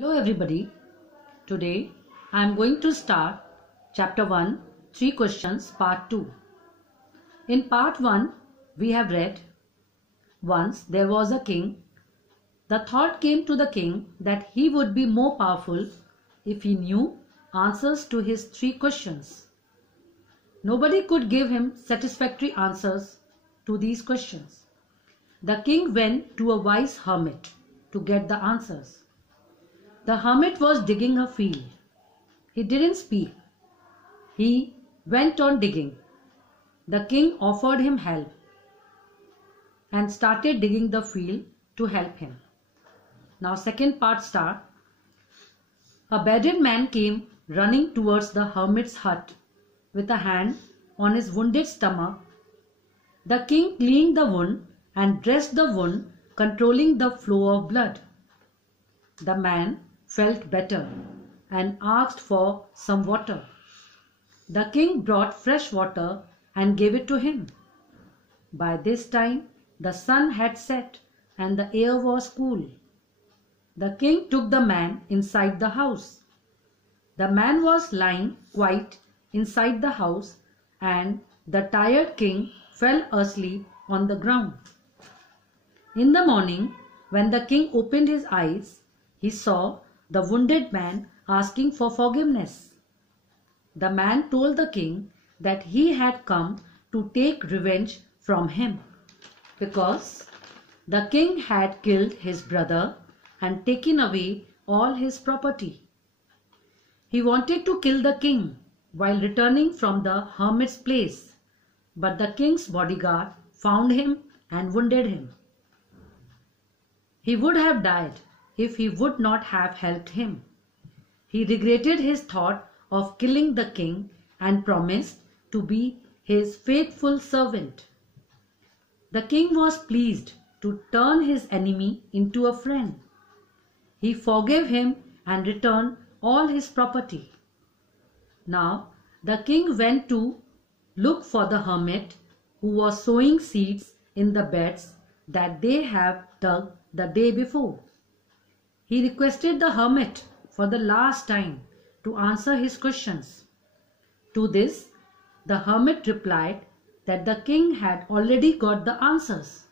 Hello everybody. Today I am going to start chapter 1, 3 questions part 2. In part 1 we have read, once there was a king. The thought came to the king that he would be more powerful if he knew answers to his 3 questions. Nobody could give him satisfactory answers to these questions. The king went to a wise hermit to get the answers. The hermit was digging a field. He didn't speak. He went on digging. The king offered him help and started digging the field to help him. Now second part start. A bedridden man came running towards the hermit's hut with a hand on his wounded stomach. The king cleaned the wound and dressed the wound, controlling the flow of blood. The man felt better and asked for some water. The king brought fresh water and gave it to him. By this time the sun had set and the air was cool. The king took the man inside the house. The man was lying quiet inside the house, and the tired king fell asleep on the ground. In the morning, when the king opened his eyes, he saw the wounded man asking for forgiveness. The man told the king that he had come to take revenge from him because the king had killed his brother and taken away all his property. He wanted to kill the king while returning from the hermit's place, but the king's bodyguard found him and wounded him. He would have died if he would not have helped him. He regretted his thought of killing the king and promised to be his faithful servant. The king was pleased to turn his enemy into a friend. He forgave him and returned all his property. Now the king went to look for the hermit who was sowing seeds in the beds that they have dug the day before. He requested the hermit for the last time to answer his questions. To this, the hermit replied that the king had already got the answers.